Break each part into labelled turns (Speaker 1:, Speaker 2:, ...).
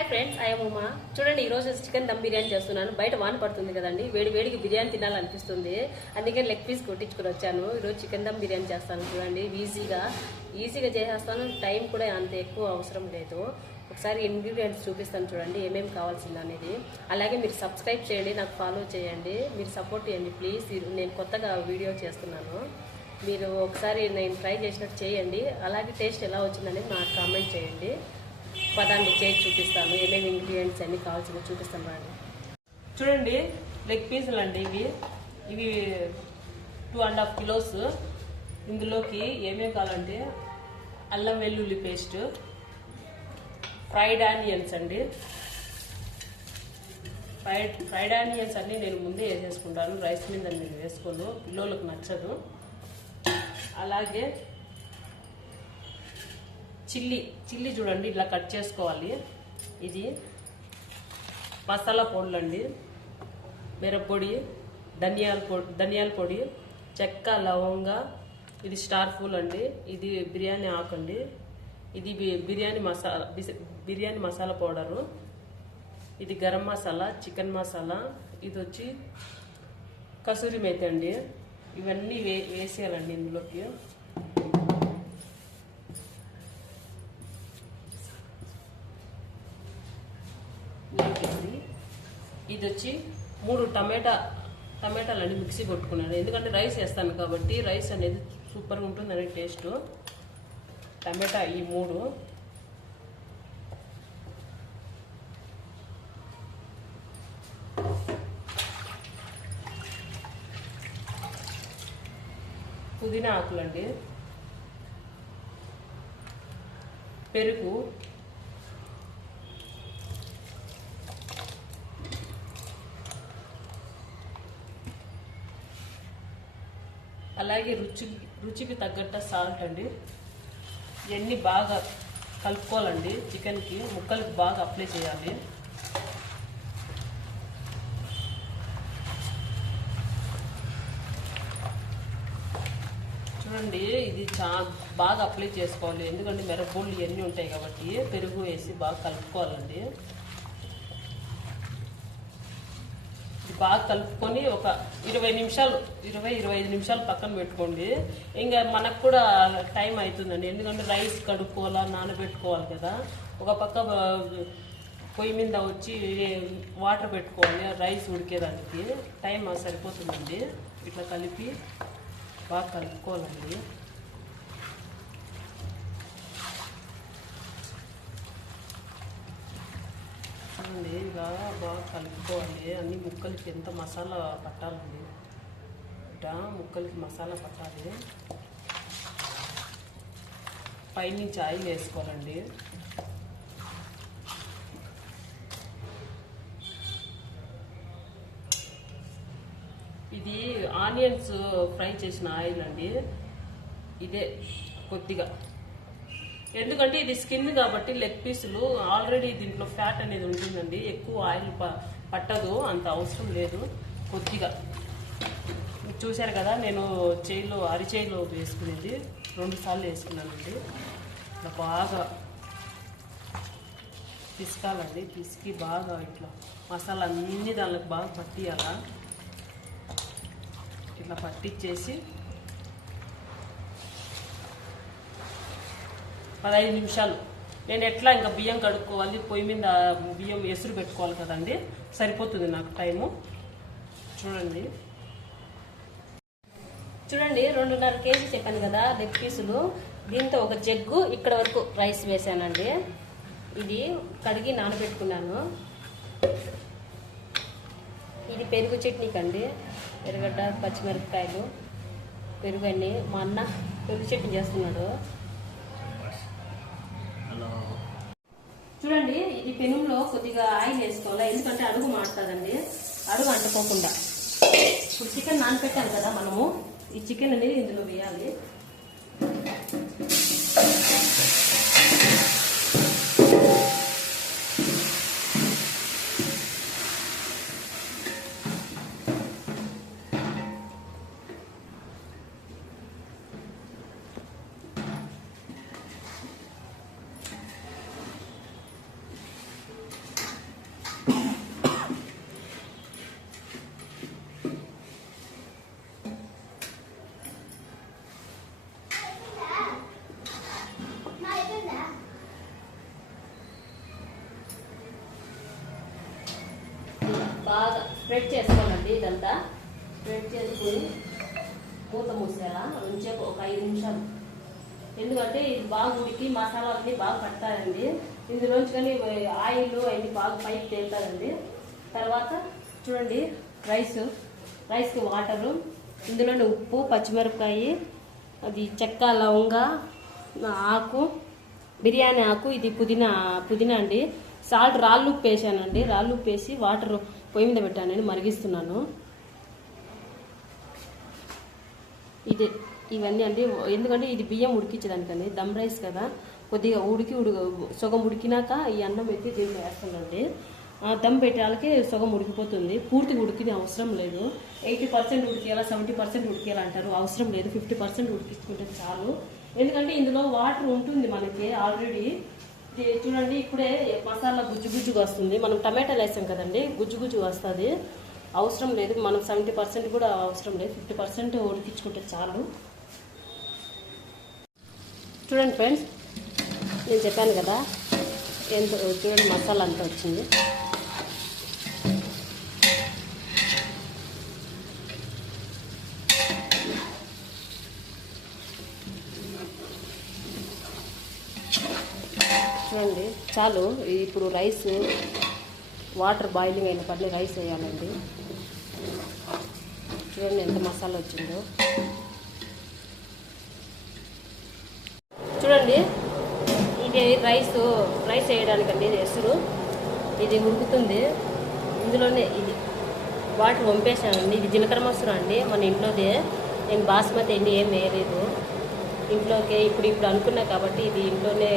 Speaker 1: Hi friends I'm Uma చూడండి ఈరోజు chicken dum biryani చేస్తున్నాను. బయట వాన పడుతుంది కదండి. వేడి వేడికి బిర్యానీ తినాలనిపిస్తుంది. అందుకని లెగ్ పీస్ కొట్టించుకుని వచ్చాను. ఈరోజు చికెన్ దమ్ బిర్యానీ చేస్తాను చూడండి. ఈజీగా ఈజీగా చేసేస్తాను. టైం కూడా అంత ఎక్కువ అవసరం లేదు. ఒకసారి ఇంగ్రీడియంట్స్ చూపిస్తాను చూడండి ఏమేమి కావాల్సింది అనేది. అలాగే మీరు సబ్స్క్రైబ్ చేయండి నాకు ఫాలో చేయండి. మీరు సపోర్ట్ చేయండి ప్లీజ్ నేను కొత్తగా వీడియో చేస్తున్నాను. మీరు ఒకసారి నేను ట్రై చేసినట్టు చేయండి. అలాగే టేస్ట్ ఎలా వచ్చిందనేది నాకు కామెంట్ చేయండి. పదాన్ని చేసి చూపిస్తాను. ఏమేమి ఇంగ్రీడియంట్స్ అన్ని కావాల్సినవి చూపిస్తాను రండి చూడండి లెగ్ పీసులు అండి ఇవి. ఇవి టూ అండ్ హాఫ్ కిలోస్ ఇందులోకి ఏమేమి కావాలంటే అల్లం వెల్లుల్లి పేస్ట్ ఫ్రైడ్ ఆనియన్స్ అండి. ఫ్రైడ్ ఫ్రైడ్ ఆనియన్స్ అన్నీ నేను ముందే వేసేసుకుంటాను. రైస్ మీద నేను వేసుకోను. పిల్లలకు నచ్చదు. అలాగే చిల్లీ చిల్లీ చూడండి ఇట్లా కట్ చేసుకోవాలి. ఇది మసాలా పొడులు అండి మిరప్పొడి ధనియాల పొడి ధనియాల పొడి చెక్క లవంగ ఇది స్టార్ ఫూల్ అండి. ఇది బిర్యానీ ఆకు అండి ఇది బిర్యానీ మసాలా బిర్యానీ మసాలా పౌడరు. ఇది గరం మసాలా చికెన్ మసాలా. ఇది వచ్చి కసూరి మేతి అండి. ఇవన్నీ వే వేసేయాలండి ఇందులోకి. ఇది వచ్చి మూడు టమాటా టమాటాలు అన్ని మిక్సీ కొట్టుకున్నాను. ఎందుకంటే రైస్ వేస్తాను కాబట్టి రైస్ అనేది సూపర్గా ఉంటుందని టేస్ట్. టమాటా ఈ మూడు. పుదీనా ఆకులండి. పెరుగు. అలాగే రుచి రుచికి తగ్గట్ట సాల్ట్ అండి ఇవన్నీ బాగా కలుపుకోవాలండి. చికెన్కి ముక్కలకు బాగా అప్లై చేయాలి. చూడండి ఇది చా బాగా అప్లై చేసుకోవాలి. ఎందుకంటే మిరపూళ్ళు ఇవన్నీ ఉంటాయి కాబట్టి పెరుగు వేసి బాగా కలుపుకోవాలండి ఇది బాగా కలుపుకొని ఒక ఇరవై నిమిషాలు ఇరవై ఇరవై ఐదు నిమిషాలు పక్కన పెట్టుకోండి. ఇంకా మనకు కూడా టైం అవుతుందండి ఎందుకంటే రైస్ కడుక్కోవాలా నానబెట్టుకోవాలి కదా. ఒక పక్క పొయ్యి మీద వచ్చి వాటర్ పెట్టుకోవాలి రైస్ ఉడికేదానికి. టైం సరిపోతుందండి. ఇట్లా కలిపి బాగా కలుపుకోవాలండి చూడండి ఇలా బాగా కలుపుకోవాలి. అన్ని ముక్కలకి ఎంత మసాలా పట్టాలండి? ఇట్లా ముక్కలకి మసాలా పట్టాలి. పైనుంచి ఆయిల్ వేసుకోవాలండి. ఇది ఆనియన్స్ ఫ్రై చేసిన ఆయిల్ అండి. ఇదే కొద్దిగా. ఎందుకంటే ఇది స్కిన్ కాబట్టి లెగ్ పీసులు ఆల్రెడీ దీంట్లో ఫ్యాట్ అనేది ఉంటుందండి. ఎక్కువ ఆయిల్ ప- పట్టదు అంత అవసరం లేదు కొద్దిగా. చూశారు కదా నేను చేయిలో అరిచేయిలో వేసుకునేది. రెండు సార్లు వేసుకున్నానండి. ఇట్లా బాగా పిసకాలండి పిసికి బాగా ఇట్లా మసాలా అన్ని దానికి బాగా పట్టియాలా ఇట్లా పట్టించేసి పదహైదు నిమిషాలు. నేను ఎట్లా ఇంకా బియ్యం కడుక్కోవాలి పొయ్యి మీద బియ్యం ఎసురు పెట్టుకోవాలి కదండి. సరిపోతుంది నాకు టైము. చూడండి. చూడండి రెండున్నర కేజీ చెప్పాను కదా లెగ్ పీసులు. దీంతో ఒక జగ్గు ఇక్కడ వరకు రైస్ వేసానండి. ఇది కడిగి నానబెట్టుకున్నాను. ఇది పెరుగు చట్నీకి అండి ఎర్రగడ్డ పచ్చిమిరపకాయలు పెరుగు అండి మా అన్న పెరుగు చట్నీ చేస్తున్నాడు. చూడండి ఇది పెనుంలో కొద్దిగా ఆయిల్ వేసుకోవాలి? ఎందుకంటే అడుగు మాడుతుందండి అడుగు అంటుకోకుండా. ఇప్పుడు చికెన్ నానపెట్టాం కదా మనము. ఈ చికెన్ అనేది ఇందులో వేయాలి. స్ప్రెడ్ చేసుకోవాలండి ఇదంతా. స్ప్రెడ్ చేసుకుని మూత మూసేలా ఉంచేపు ఒక ఐదు నిమిషాలు. ఎందుకంటే ఇది బాగా ఉడికి మసాలా అన్నీ బాగా పడతాయండి. ఇందులోంచి కానీ ఆయిల్ అన్నీ బాగా పైకి తేలుతారండి తర్వాత చూడండి రైస్. రైస్కి వాటరు ఇందులోనే ఉప్పు పచ్చిమిరపకాయ అది చెక్క లవంగ ఆకు బిర్యానీ ఆకు. ఇది పుదీనా పుదీనా అండి. సాల్ట్ రాళ్ళు ఉప్పు వేసానండి. రాళ్ళు ఉప్పు వేసి వాటర్ పొయ్యి మీద నేను మరిగిస్తున్నాను. ఇది ఇవన్నీ అండి ఎందుకంటే ఇది బియ్యం ఉడికించడానికండి దమ్ రైస్ కదా కొద్దిగా ఉడికి ఉడి సగం ఉడికినాక ఈ అన్నం ఎత్తి దీంట్లో వేస్తానండి. దమ్ పెట్టాలకే సగం ఉడికిపోతుంది. పూర్తిగా ఉడికిన అవసరం లేదు. ఎయిటీ పర్సెంట్ ఉడికేలా సెవెంటీ పర్సెంట్ ఉడికేలా అంటారు. అవసరం లేదు. ఫిఫ్టీ పర్సెంట్ ఉడికించుకుంటే చాలు. ఎందుకంటే ఇందులో వాటర్ ఉంటుంది మనకి ఆల్రెడీ. చూడండి ఇప్పుడే మసాలా గుజ్జు గుజ్జుగా వస్తుంది. మనం టమాటాలు వేసాం కదండి గుజ్జు గుజ్జు వస్తుంది. అవసరం లేదు మనం సెవెంటీ పర్సెంట్ కూడా అవసరం లేదు. ఫిఫ్టీ పర్సెంట్ ఉడికించుకుంటే చాలు. చూడండి ఫ్రెండ్స్ నేను చెప్పాను కదా ఎంత చూడండి మసాలా అంతా వచ్చింది. చూడండి. చాలు. ఇప్పుడు రైస్ వాటర్ బాయిలింగ్ అయిన పని రైస్ వేయాలండి. చూడండి ఎంత మసాలా వచ్చిందో. చూడండి. ఇది రైస్ రైస్ వేయడానికండి ఇది ఎసురు. ఇది ఉడుకుతుంది. ఇందులోనే ఇది వాటర్ వంపేసానండి ఇది జీలకర్ర మసూర అండి మన ఇంట్లోదే. నేను బాస్మతి అండి ఏం వేయలేదు. ఇంట్లోకే ఇప్పుడు ఇప్పుడు అనుకున్నా కాబట్టి ఇది ఇంట్లోనే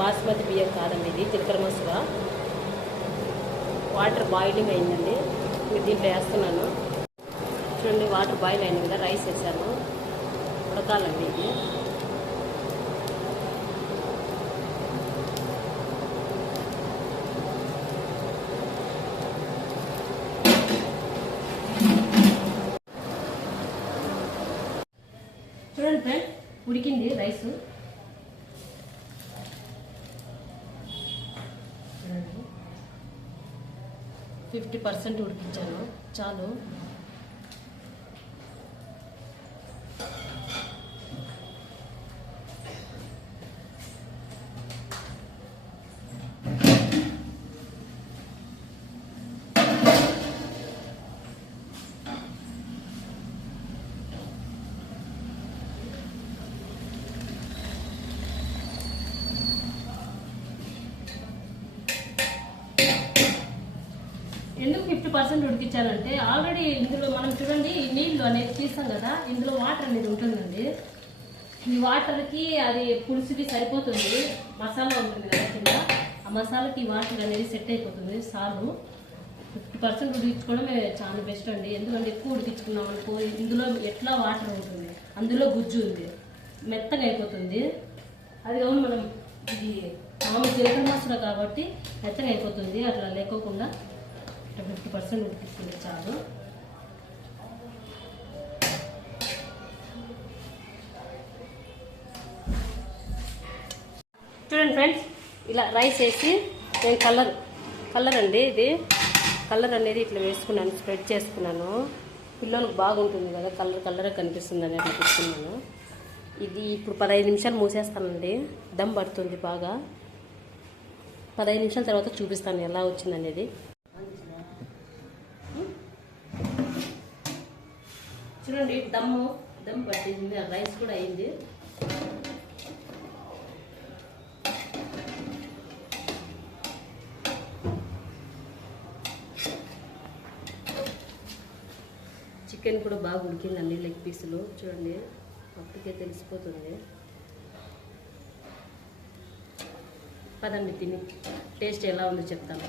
Speaker 1: బాస్మతి బియ్యం కాదండి ఇది జీలకర్ర మసూర వాటర్ బాయిలింగ్ అయిందండి. మీరు దీంట్లో వేస్తున్నాను. చూడండి వాటర్ బాయిల్ అయింది కదా రైస్ వేసాను. ఉడకాలండి ఇది. చూడండి ఫ్రెండ్ ఉడికింది రైస్. Fifty percent ఉడికించాను. చాలు ఎందుకు ఫిఫ్టీ పర్సెంట్ ఉడికించాలంటే ఆల్రెడీ ఇందులో మనం చూడండి ఈ నీళ్ళు అనేది తీస్తాం కదా ఇందులో వాటర్ అనేది ఉంటుందండి. ఈ వాటర్కి అది పులుసుకి సరిపోతుంది. మసాలా ఉంటుంది కదా కింద. ఆ మసాలాకి వాటర్ అనేది సెట్ అయిపోతుంది సాలు ఫిఫ్టీ పర్సెంట్ ఉడికించుకోవడమే చాలా బెస్ట్ అండి. ఎందుకంటే ఎక్కువ ఉడికించుకున్నాం అనుకో ఇందులో ఎట్లా వాటర్ ఉంటుంది అందులో గుజ్జు ఉంది మెత్తగా అయిపోతుంది. అది కావాలి మనం ఇది మామూలు జీలకర్ర మసాలా కాబట్టి మెత్తగా అయిపోతుంది అట్లా లేకోకుండా. ఫిఫ్టీ పర్సెంట్ ఉడికిస్తుంది చాలు. చూడండి ఫ్రెండ్స్ ఇలా రైస్ వేసి నేను కలర్ కలర్ అండి ఇది. కలర్ అనేది ఇట్లా వేసుకున్నాను స్ప్రెడ్ చేసుకున్నాను. పిల్లలకు బాగుంటుంది కదా కలర్ కలర్ కనిపిస్తుంది అని అనిపిస్తున్నాను ఇది ఇప్పుడు పదహైదు నిమిషాలు మూసేస్తానండి. దమ్ పడుతుంది బాగా. పదహైదు నిమిషాల తర్వాత చూపిస్తాను ఎలా వచ్చిందనేది. చూడండి దమ్ము దమ్ పట్టింది రైస్ కూడా అయింది. చికెన్ కూడా బాగా ఉడికిందండి లెగ్ పీసులు. చూడండి అప్పటికే తెలిసిపోతుంది. పదండి తిని. టేస్ట్ ఎలా ఉందో చెప్తాను.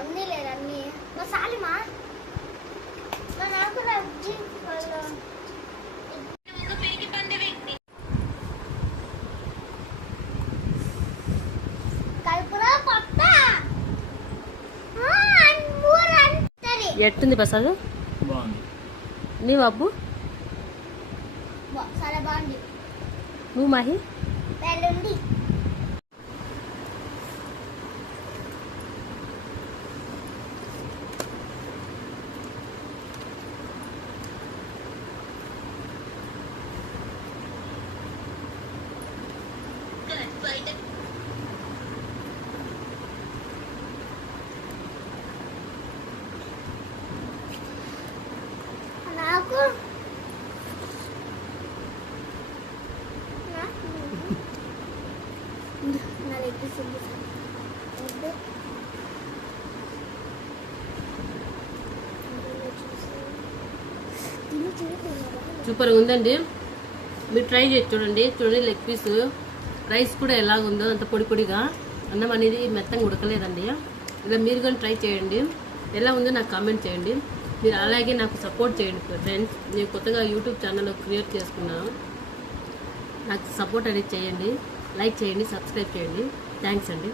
Speaker 2: ఉంది లేదా అన్ని మా సాలిమా మా నాకు రజ్జి వాళ్ళు
Speaker 1: ఎట్టుంది ప్రసాద్?
Speaker 3: బాగుంది.
Speaker 1: నీ బాబు
Speaker 2: బా- చాలా బాగుంది.
Speaker 1: నువ్వు మాహి
Speaker 2: వెళ్ళండి నాకు నాకు నా ఎపిసోడ్
Speaker 1: సూపర్గా ఉందండి. మీరు ట్రై చేసి చూడండి. చూడండి లెగ్ పీస్. రైస్ కూడా ఎలాగుందో అంత పొడి పొడిగా. అన్నం అనేది మెత్తంగా ఉడకలేదండి. ఇలా మీరు కానీ ట్రై చేయండి. ఎలా ఉందో నాకు కామెంట్ చేయండి. మీరు అలాగే నాకు సపోర్ట్ చేయండి ఫ్రెండ్స్. నేను కొత్తగా యూట్యూబ్ ఛానల్ క్రియేట్ చేసుకున్నాను నాకు సపోర్ట్ అనేది చేయండి. లైక్ చేయండి సబ్స్క్రైబ్ చేయండి. థ్యాంక్స్ అండి.